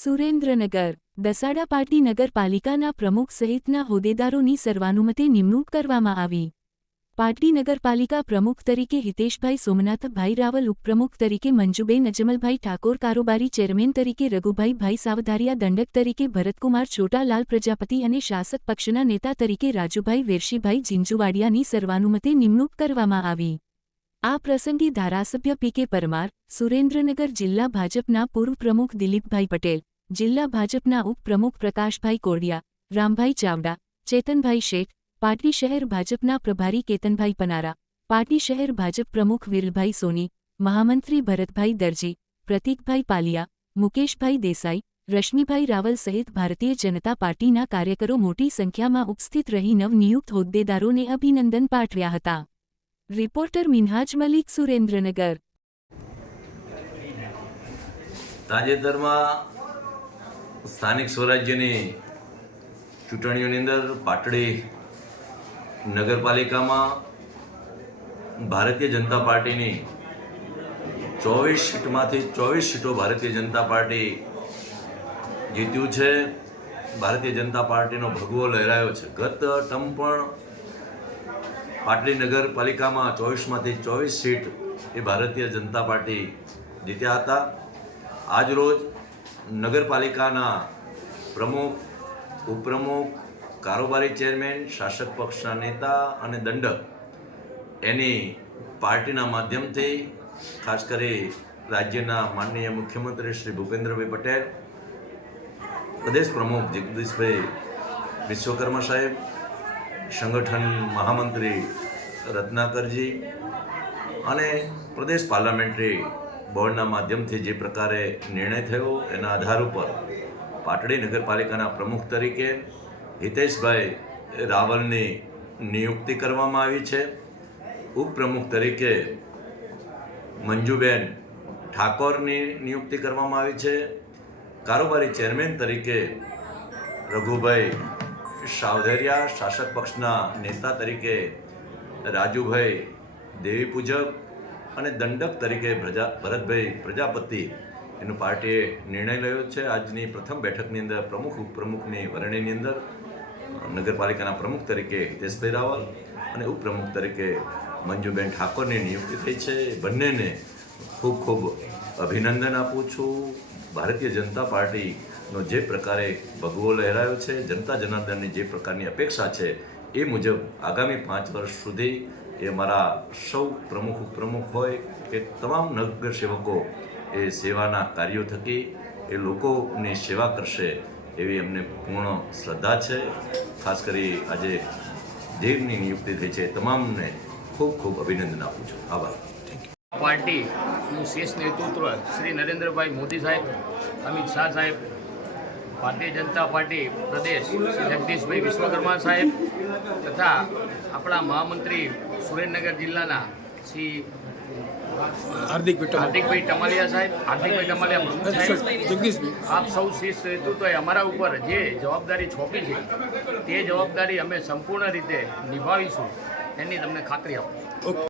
Surendranagar Dasada party નગરપાલિકાના પ્રમુખ સહિતના હોદ્દેદારોની સર્વાનુમતે નિમણૂક કરવામાં આવી। પાર્ટી નગરપાલિકા પ્રમુખ તરીકે હિતેશભાઈ સોમનાથભાઈ રાવલ, ઉપપ્રમુખ તરીકે મંજુબેન અજમલભાઈ ઠાકોર, કારોબારી ચેરમેન તરીકે રઘુભાઈ સાવધારિયા, દંડક તરીકે ભરતકુમાર છોટાલાલ પ્રજાપતિ અને શાસક પક્ષના નેતા તરીકે રાજુભાઈ વેરશીભાઈ ઝીંઝુવાડિયાની સર્વાનુમતે નિમણૂક કરવામાં આવી। આ પ્રસંગે ધારાસભ્ય પી.કે. પરમાર, સુરેન્દ્રનગર જિલ્લા ભાજપના પૂર્વ પ્રમુખ દિલીપભાઈ પટેલ, જિલ્લા ભાજપના ઉપપ્રમુખ પ્રકાશભાઈ કોડિયા, રામભાઈ ચાવડા, ચેતનભાઈ શેઠ, પાટડી શહેર ભાજપના પ્રભારી કેતનભાઈ પનારા, પાટડી શહેર ભાજપ પ્રમુખ વિરલભાઈ સોની, મહામંત્રી ભરતભાઈ દરજી, પ્રતીકભાઈ પાલિયા, મુકેશભાઈ દેસાઈ, રશ્મિભાઈ રાવલ સહિત ભારતીય જનતા પાર્ટીના કાર્યકરો મોટી સંખ્યામાં ઉપસ્થિત રહી નવનિયુક્ત હોદ્દેદારોને અભિનંદન પાઠવ્યા હતા। રિપોર્ટર મિનહાજ મલિક, સુરેન્દ્રનગર। તાજેતરમાં સ્થાનિક સ્વરાજ્યની ચૂંટણીઓની અંદર પાટડી નગરપાલિકામાં ભારતીય જનતા પાર્ટીની 24 સીટમાંથી 24 સીટો ભારતીય જનતા પાર્ટી જીત્યું છે। ભારતીય જનતા પાર્ટીનો ભગવો લહેરાયો છે। ગત ટર્મ પણ પાટડી નગરપાલિકામાં 24માંથી 24 સીટ એ ભારતીય જનતા પાર્ટી જીત્યા હતા। આજરોજ નગરપાલિકાના પ્રમુખ, ઉપપ્રમુખ, કારોબારી ચેરમેન, શાસક પક્ષના નેતા અને દંડક એની પાર્ટીના માધ્યમથી ખાસ કરી રાજ્યના માનનીય મુખ્યમંત્રી શ્રી ભૂપેન્દ્રભાઈ પટેલ, પ્રદેશ પ્રમુખ જગદીશભાઈ વિશ્વકર્મા સાહેબ, સંગઠન મહામંત્રી રત્નાકરજી અને પ્રદેશ પાર્લામેન્ટરી બોર્ડના માધ્યમથી જે પ્રકારે નિર્ણય થયો એના આધાર ઉપર પાટડી નગરપાલિકાના પ્રમુખ તરીકે હિતેશભાઈ રાવલની નિયુક્તિ કરવામાં આવી છે। ઉપપ્રમુખ તરીકે મંજુબેન ઠાકોરની નિયુક્તિ કરવામાં આવી છે। કારોબારી ચેરમેન તરીકે રઘુભાઈ સાવધારિયા, શાસક પક્ષના નેતા તરીકે રાજુભાઈ દેવીપૂજક અને દંડક તરીકે ભરતભાઈ પ્રજાપતિ એનું પાર્ટીએ નિર્ણય લેવો છે। આજની પ્રથમ બેઠકની અંદર પ્રમુખ ઉપપ્રમુખની વરણીની અંદર નગરપાલિકાના પ્રમુખ તરીકે હિતેશભાઈ રાવલ અને ઉપપ્રમુખ તરીકે મંજુબેન ઠાકોરની નિયુક્તિ થઈ છે। બંનેને ખૂબ ખૂબ અભિનંદન આપું છું। ભારતીય જનતા પાર્ટીનો જે પ્રકારે ભગવો લહેરાયો છે, જનતા જનાર્દનની જે પ્રકારની અપેક્ષા છે એ મુજબ આગામી 5 વર્ષ સુધી એ અમારા સૌ પ્રમુખ ઉપપ્રમુખ હોય કે તમામ નગર સેવકો એ સેવાના કાર્યો થકી એ લોકોની સેવા કરશે એવી અમને પૂર્ણ શ્રદ્ધા છે। ખાસ કરી આજે જેમની નિયુક્તિ થઈ છે તમામને ખૂબ ખૂબ અભિનંદન આપું છું। આભાર। પાર્ટીનું શીર્ષ નેતૃત્વ શ્રી નરેન્દ્રભાઈ મોદી સાહેબ, અમિત શાહ સાહેબ, ભારતીય જનતા પાર્ટી પ્રદેશ જગદીશભાઈ વિશ્વકર્મા સાહેબ તથા આપણા મહામંત્રી સુરેન્દ્રનગર જિલ્લાના શ્રી હાર્દિકભાઈ ટમાલિયા સાહેબ, હાર્દિકભાઈ ટમાલિયા પ્રમુખ સાહેબ, આપ સૌ શીર્ષ નેતૃત્વએ અમારા ઉપર જે જવાબદારી સોંપી છે તે જવાબદારી અમે સંપૂર્ણ રીતે નિભાવીશું એની તમને ખાતરી આપું છું।